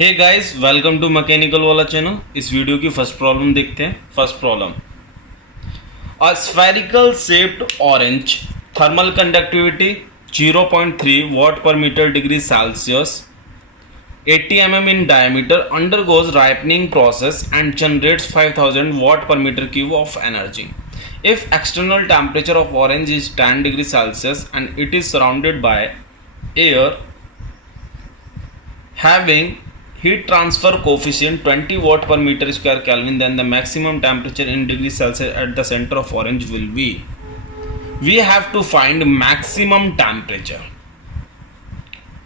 Hey guys, welcome to mechanical वाला चैनल। इस वीडियो की फर्स्ट प्रॉब्लम देखते हैं। First problem, a spherical shaped orange thermal conductivity 0.3 watt per meter degree Celsius 80 mm in diameter undergoes ripening process and generates 5000 watt per meter cube of energy. If external temperature of orange is 10 degrees Celsius and it is surrounded by air having heat transfer coefficient 20 watt per meter square Kelvin, then the maximum temperature in degree Celsius at the center of orange will be. We have to find maximum temperature.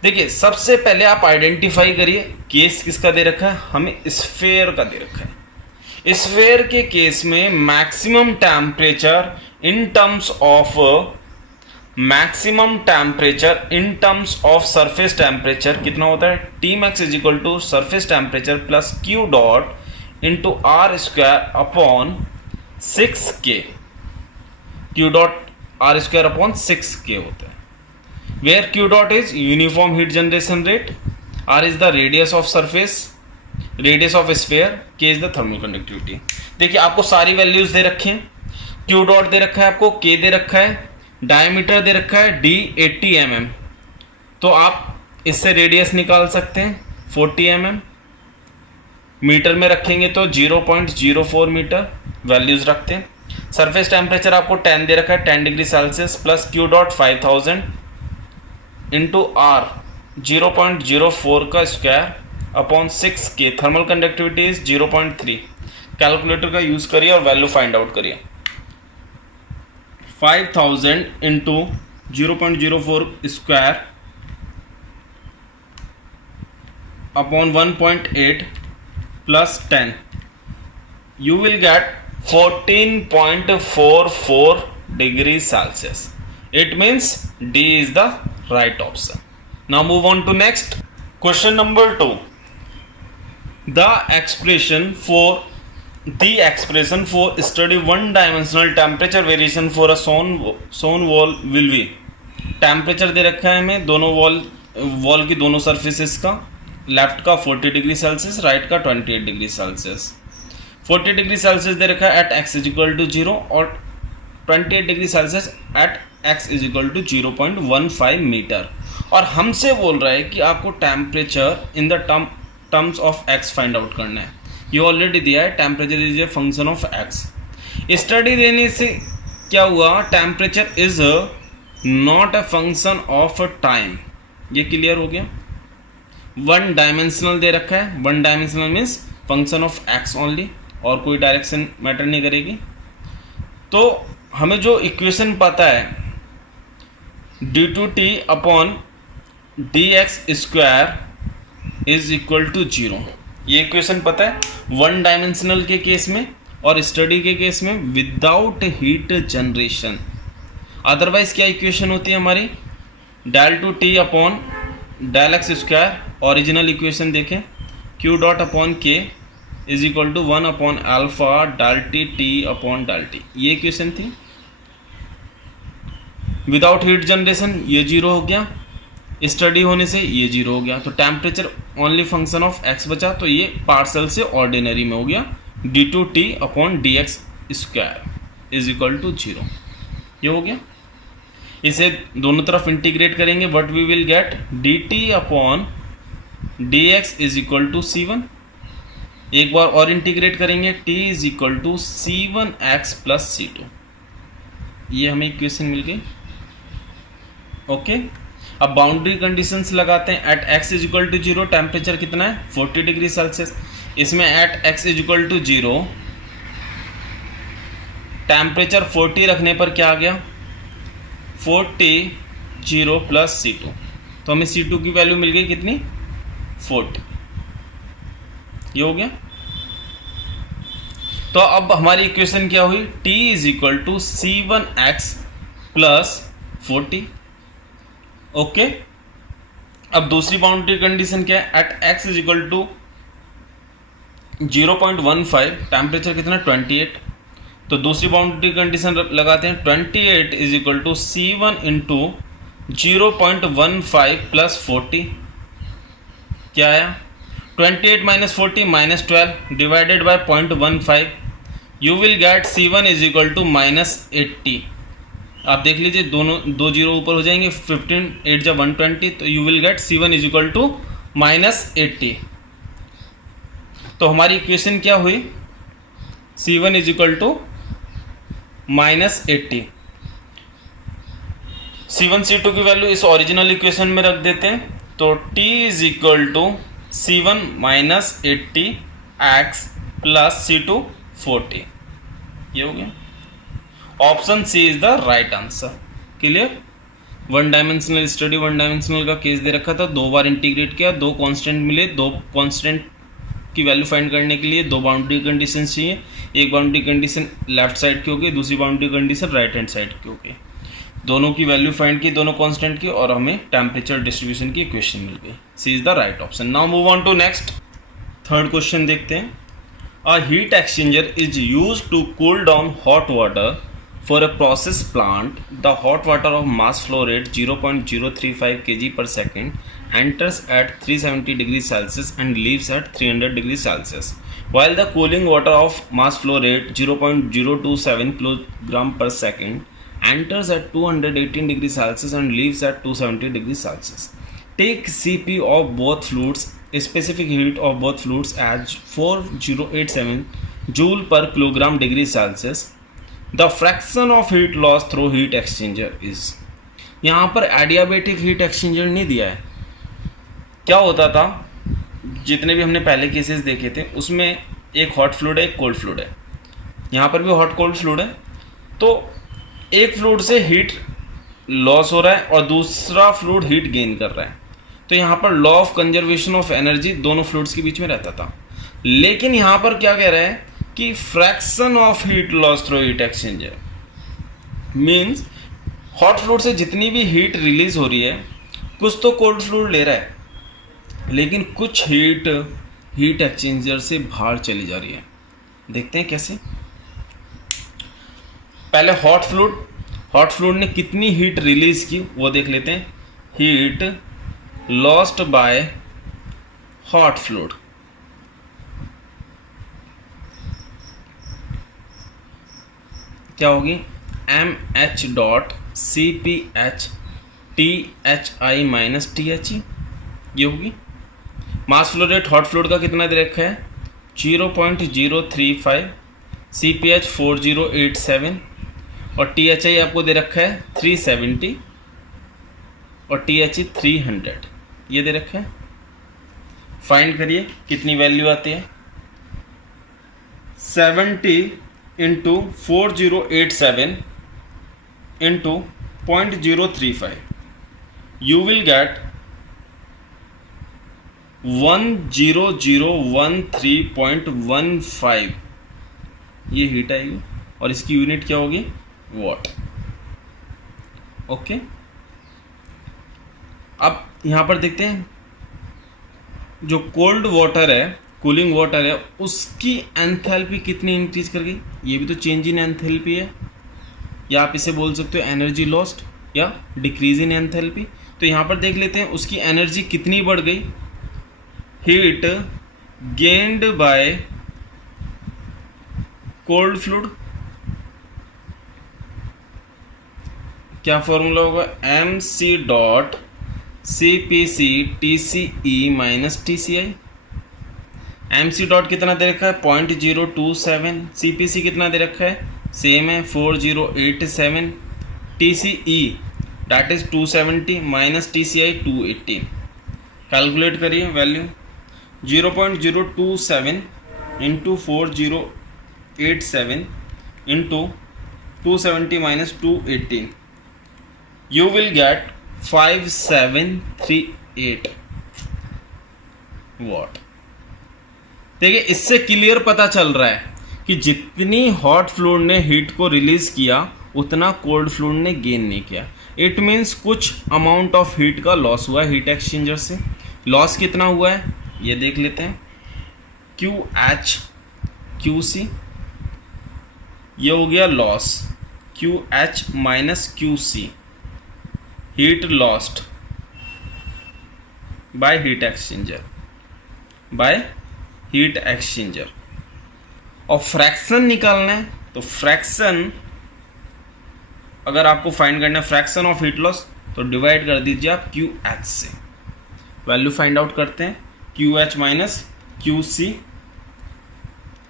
देखिए, सबसे पहले आप identify करिए case किसका दे रखा है। हमें sphere का दे रखा है। स्फेयर के केस में maximum temperature in terms of surface temperature कितना होता है। T max is equal to surface temperature plus Q dot into R square upon 6K। Q dot R square upon 6K होता है, where Q dot is uniform heat generation rate, R is the radius of surface, radius of sphere, K is the thermal conductivity. देखिए, आपको सारी values दे रखे हैं। Q dot दे रखा है, आपको के दे रखा है, डायमीटर दे रखा है डी 80 mm, तो आप इससे रेडियस निकाल सकते हैं 40 mm। मीटर में रखेंगे तो 0.04 मीटर वैल्यूज रखते हैं। सरफेस टेम्परेचर आपको 10 दे रखा है, 10 degree Celsius plus Q dot 5000 into R 0.04 का square upon 6K। Thermal conductivity is 0.3। Calculator का यूज करिए और वैल्यू फाइंड आउट करिए। 5000 into 0.04 square upon 1.8 plus 10, you will get 14.44 degree Celsius. It means D is the right option. Now move on to next question number 2. The expression for study one dimensional temperature variation for a shown wall will be. Temperature दे रखा है हमें दोनों wall की दोनों surfaces का, left का 40 degree Celsius, right का 28 डिग्री सेल्सियस। 40 डिग्री सेल्सियस दे रखा है at x is equal to 0 और 28 degree Celsius at x is equal to 0.15 metre. और हमसे बोल रहा है कि आपको temperature in the terms of x find out करना है। ये ऑलरेडी दिया है, temperature is a function of x। Steady देने से क्या हुआ, temperature is not a function of time. ये क्लियर हो गया। वन डायमेंशनल दे रखा है, one dimensional means function of x only, और कोई डायरेक्शन मैटर नहीं करेगी। तो हमें जो इक्वेशन पता है d2t upon dx square is equal to 0, ये इक्वेशन पता है वन डायमेंशनल के केस में और स्टडी के केस में विदाउट हीट जनरेशन। अदरवाइज क्या इक्वेशन होती है हमारी, del two T upon del X square. Original equation देखें, Q dot upon K is equal to 1 upon alpha del T upon del T, ये इक्वेशन थी। Without heat generation ये 0 हो गया, स्टडी होने से ये 0 हो गया। तो temperature only function of x बचा, तो ये पार्सल से ऑर्डिनरी में हो गया d2t upon dx square is equal to 0, ये हो गया। इसे दोनों तरफ इंटीग्रेट करेंगे, what we will get dt upon dx is equal to c1। एक बार और इंटीग्रेट करेंगे, t is equal to c1x plus c2। ये हमें इक्वेशन मिल गई। ओके, अब बाउंड्री कंडीशंस लगाते हैं। At x is equal to 0 temperature कितना है 40 डिग्री सेल्सियस। इसमें at x is equal to 0 temperature 40 रखने पर क्या आ गया 40 0 प्लस c2, तो हमें c2 की वैल्यू मिल गई कितनी 40, ये हो गया। तो अब हमारी इक्वेशन क्या हुई, t is equal to c1x plus 40। Okay, अब दूसरी बाउंड्री कंडीशन क्या है, at x is equal to 0.15 temperature कितना 28, तो दूसरी बाउंड्री कंडीशन लगाते हैं 28 is equal to c1 into 0.15 plus 40, क्या आया 28 minus 40 minus 12 divided by 0.15, you will get C1 is equal to -80। आप देख लीजिए दोनों दो जीरो ऊपर हो जाएंगे, 15 8 जा 120, तो you will get C1 is equal to -80। तो हमारी इक्वेशन क्या हुई, C1 is equal to -80। C1 C2 की वैल्यू इस ओरिजिनल इक्वेशन में रख देते हैं, तो T is equal to C1 -80 x plus C2 40, ये हो गया। Option C is the right answer. Clear. One dimensional steady, one dimensional का केस दे रखा था, 2 बार इंटीग्रेट किया, 2 कांस्टेंट मिले, 2 कांस्टेंट की वैल्यू फाइंड करने के लिए 2 बाउंड्री कंडीशन चाहिए। एक बाउंड्री कंडीशन लेफ्ट साइड की होगी, दूसरी boundary condition right hand side की होगी। दोनों की वैल्यू फाइंड की, दोनों कांस्टेंट की, और हमें टेम्परेचर डिस्ट्रीब्यूशन की इक्वेशन मिल गई। C is the right option. Now move on to next, third question देखते हैं। A heat exchanger is used to cool down hot water for a process plant. The hot water of mass flow rate 0.035 kg per second enters at 370 degrees Celsius and leaves at 300 degrees Celsius, while the cooling water of mass flow rate 0.027 kg per second enters at 218 degrees Celsius and leaves at 270 degrees Celsius. Take Cp of both fluids. Specific heat of both fluids as 4087 joule per kilogram degree Celsius. The fraction of heat loss through heat exchanger is. यहाँ पर adiabatic heat exchanger नहीं दिया है। क्या होता था, जितने भी हमने पहले केसेस देखे थे उसमें एक हॉट फ्लूइड है, एक कोल्ड फ्लूइड है। यहाँ पर भी हॉट कोल्ड फ्लूइड है, तो एक फ्लूइड से हीट लॉस हो रहा है और दूसरा फ्लूइड हीट गेन कर रहा है। तो यहाँ पर law of conservation of energy दोनों फ्लूइड्स के बीच में रहता था। लेकिन यहाँ पर क्या कह रहा है कि fraction of heat loss through heat exchanger means hot fluid से जितनी भी हीट रिलीज हो रही है, कुछ तो कोल्ड फ्लूइड ले रहा है, लेकिन कुछ हीट एक्सचेंजर से बाहर चली जा रही है। देखते हैं कैसे। पहले हॉट फ्लूइड ने कितनी हीट रिलीज की वो देख लेते हैं। Heat lost by hot fluid, क्या होगी, MH dot CPH THI minus THE, ये होगी। Mass flow rate hot fluid का कितना दे रखा है, 0.035, CPH 4087 और THI आपको दे रखा है 370 और THE 300, ये दे रखा है। फाइंड करिए कितनी वैल्यू आती है। 70 into 4087 into 0.035, you will get 10013.15, ये हीट आएगी और इसकी यूनिट क्या होगी, वॉट। ओके, अब यहाँ पर देखते हैं जो कोल्ड वाटर है, कूलिंग वाटर है, उसकी एंथैल्पी कितनी इंक्रीज कर गई। ये भी तो चेंज इन एंथैल्पी है, या आप इसे बोल सकते हो एनर्जी लॉस्ट या डिक्रीज इन एंथैल्पी। तो यहाँ पर देख लेते हैं उसकी एनर्जी कितनी बढ़ गई। Heat gained by cold fluid, क्या फॉर्मूला होगा, MC dot CPC TCE minus TCI। MC dot कितना दे रखा है, 0.027, CPC कितना दे रखा है, सेम है 4087, TCE that is 270 minus TCI 280। Calculate करिए value, 0.027 into 4087 into 270 minus 280, you will get 5738 watt. देखिए इससे क्लियर पता चल रहा है कि जितनी हॉट फ्लूइड ने हीट को रिलीज किया उतना कोल्ड फ्लूइड ने गेन नहीं किया। इट मीन्स कुछ अमाउंट ऑफ हीट का लॉस हुआ है हीट एक्सचेंजर से। लॉस कितना हुआ है ये देख लेते हैं, QH QC, ये हो गया loss, QH minus QC, heat lost by heat exchanger by heat exchanger. और फ्रैक्शन निकालना है तो फ्रैक्शन अगर आपको फाइंड करना है फ्रैक्शन ऑफ हीट लॉस तो डिवाइड कर दीजिए आप क्यू एच से। वैल्यू फाइंड आउट करते हैं, Q H minus Q C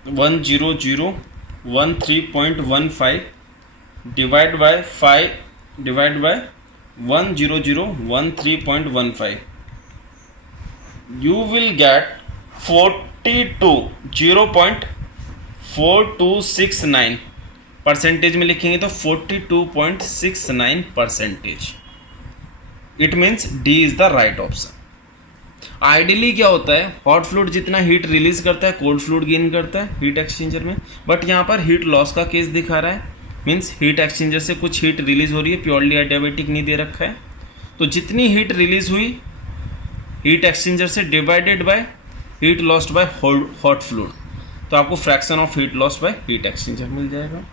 10013.15 divide by 5 divide by 10013.15, you will get 0.4269 percentage में लिखेंगे तो 42.69%। It means D is the right option. Ideally क्या होता है, हॉट फ्लूइड जितना हीट रिलीज करता है कोल्ड फ्लूइड गेन करता है हीट एक्सचेंजर में, बट यहाँ पर हीट लॉस का केस दिखा रहा है। मीन्स हीट एक्सचेंजर से कुछ हीट रिलीज हो रही है, प्योरली एडियाबेटिक नहीं दे रखा है, तो जितनी हीट रिलीज हुई हीट एक्सचेंजर से divided by heat lost by hot fluid, तो आपको fraction of heat lost by heat exchanger मिल जाएगा।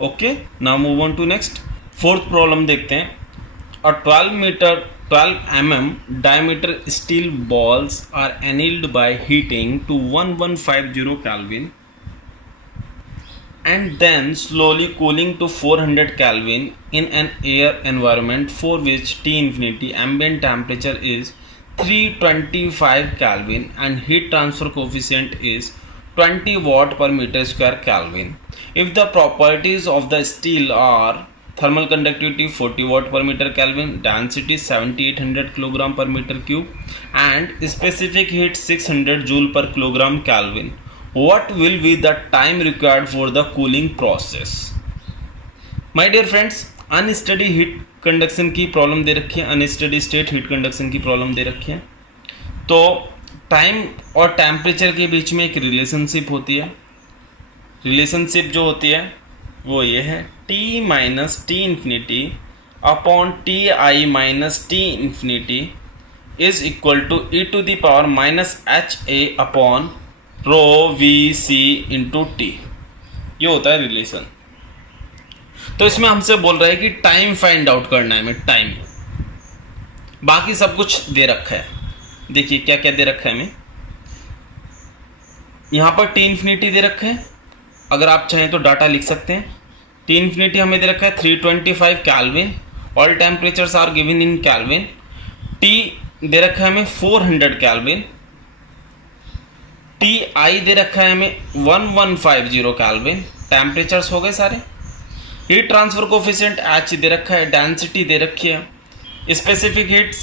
Okay, now move on to next. Fourth problem देखते हैं। A 12 mm diameter steel balls are annealed by heating to 1150 Kelvin and then slowly cooling to 400 Kelvin in an air environment for which T infinity ambient temperature is 325 Kelvin and heat transfer coefficient is 20 watt per meter square Kelvin. If the properties of the steel are thermal conductivity 40 watt per meter Kelvin, density 7800 kilogram per meter cube and specific heat 600 joule per kilogram Kelvin, what will be the time required for the cooling process? My dear friends, unsteady heat conduction की problem दे रखी है, unsteady state heat conduction की problem दे रखी है। तो time और temperature के बीच में एक रिलेशनशिप होती है। रिलेशनशिप जो होती है वो ये है, T minus T infinity upon T I minus T infinity is equal to e to the power minus H A upon rho V C into T. ये होता है रिलेशन। तो इसमें हमसे बोल रहा है कि टाइम फाइंड आउट करना है हमें, टाइम। बाकी सब कुछ दे रखा है। देखिए क्या क्या दे रखा है हमें। यहाँ पर टी इन्फिनिटी दे रखा है, अगर आप चाहें तो डाटा लिख सकते हैं। टी इन्फिनिटी हमें दे रखा है 325 kelvin, all temperatures are given in kelvin. T दे रखा है हमें 400 कैल्विन। टी आई दे रखा है हमें 1150 कैल्विन। टेम्परेचर्स हो गए सारे। हीट ट्रांसफर कोफिशिएंट एच दे रखा है, डेंसिटी दे रखी है, स्पेसिफिक हीट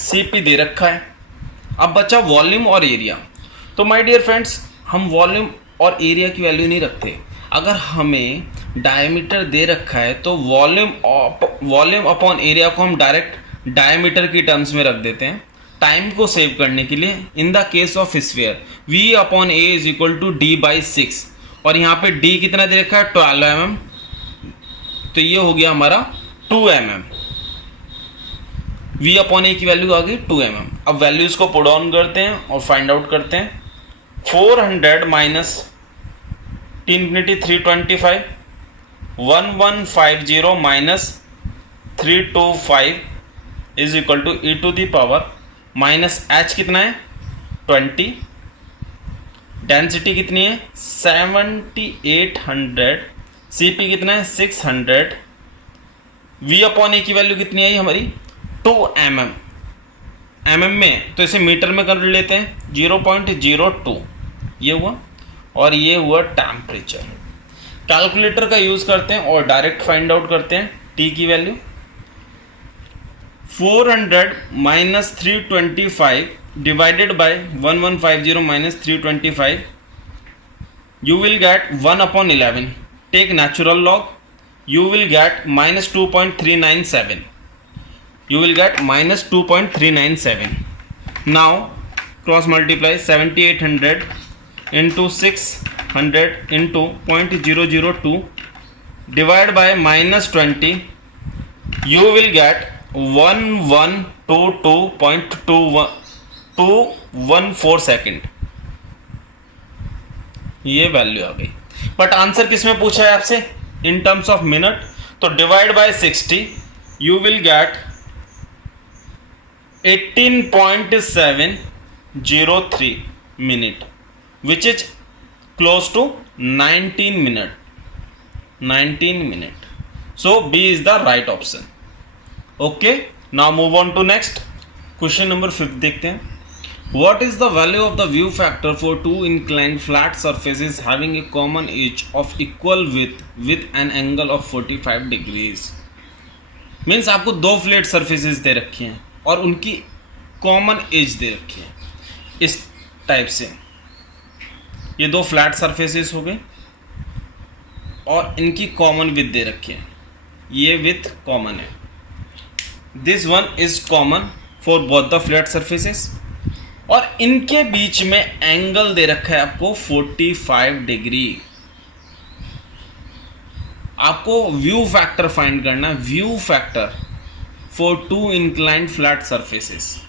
सीपी दे रखा है। अब बचा वॉल्यूम और एरिया। तो माय डियर फ्रेंड्स, हम वॉल्यूम और एरिया की वैल्यू नहीं रखते। अगर हमें डायमीटर दे रखा है तो वॉल्यूम अपॉन एरिया को हम डायरेक्ट डायमीटर की टर्म्स में रख देते हैं टाइम को सेव करने के लिए। In the case of sphere V upon A is equal to D by 6, और यहाँ पे D कितना दे रखा है 12 mm, तो ये हो गया हमारा 2 mm। V अपॉन ए की वैल्यू आ गई 2 mm। अब वैल्यूज को पुट ऑन करते हैं और फाइंड आउट करते हैं। 400 minus T infinity 325, 1150 minus 325 is equal to e to the power minus H कितना है 20, डेंसिटी कितनी है 7800, सीपी कितना है 600, वी अपॉन ए की वैल्यू कितनी आई हमारी 2 mm। mm में तो इसे मीटर में कर लेते हैं 0.02, ये हुआ, और ये हुआ टेम्परेचर। कैलकुलेटर का यूज करते हैं और डायरेक्ट फाइंड आउट करते हैं टी की value. 400 minus 325 divided by 1150 minus 325, you will get 1 upon 11. Take natural log, you will get minus 2.397. You will get minus 2.397. Now cross multiply 7800 into 600 into 0.002 divide by minus 20. You will get 1122.214 second. ये value आ गई। But answer किस में पूछा है आपसे, इन terms of minute, तो divide by 60 you will gate 18.7 0.03 minute, which is close to 19 minute. So B is the right option. Okay, now move on to next question number 5 देखते हैं. What is the value of the view factor for two inclined flat surfaces having a common edge of equal width with an angle of 45 degrees? Means आपको दो flat surfaces दे रखी हैं और उनकी common as they रखी है इस type से. ये दो फ्लैट सरफेसेस हो गए और इनकी कॉमन विथ दे रखी है. ये विथ कॉमन है. This one is common for both the flat surfaces और इनके बीच में एंगल दे रखा है आपको 45 डिग्री. आपको व्यू फैक्टर फाइंड करना है. View factor for two inclined flat surfaces.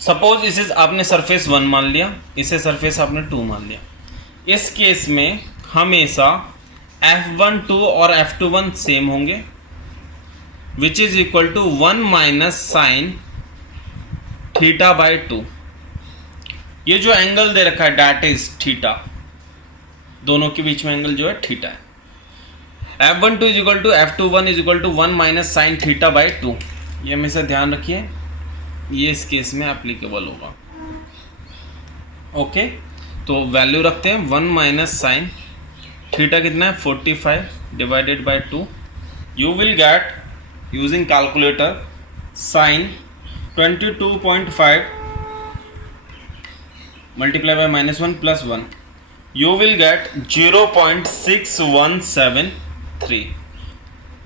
Suppose इसे आपने सरफेस 1 मान लिया, इसे सरफेस आपने 2 मान लिया. इस केस में हमेशा F12 और F21 सेम होंगे, which is equal to 1 minus sine theta by 2. ये जो एंगल दे रखा है डैट इज थीटा. दोनों के बीच में एंगल जो है थीटा है. F12 is equal to F21 is equal to 1 minus sine theta by 2. ये हमेशा ध्यान रखिए, ये इस केस में एप्लीकेबल होगा. ओके, तो वैल्यू रखते हैं 1 माइनस साइन थीटा कितना है 45 divided by 2. You will get using calculator sine 22.5 multiply by -1 plus 1. You will get 0.6173.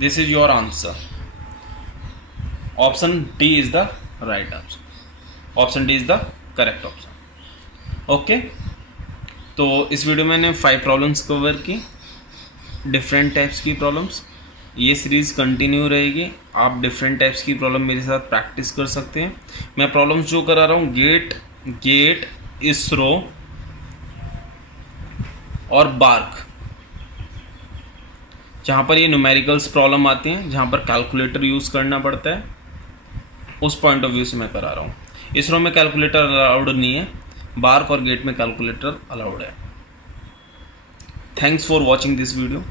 This is your answer. Option D is the right option. Option D is the correct option. Okay. तो इस video में मैंने 5 problems cover की, different types की problems. ये series continue रहेगी. आप different types की प्रॉब्लम मेरे साथ प्रैक्टिस कर सकते हैं. मैं प्रॉब्लम्स जो करा रहा हूँ गेट इसरो और बार्क, जहाँ पर ये न्यूमेरिकल्स प्रॉब्लम आती हैं, जहाँ पर कैलकुलेटर यूज़ करना पड़ता है, उस पॉइंट ऑफ व्यू से मैं करा रहा हूँ. इसरो में कैलकुलेटर अलाउड नहीं है, बार्क और गेट में कैलकुलेटर अलाउड है. Thanks for watching this video.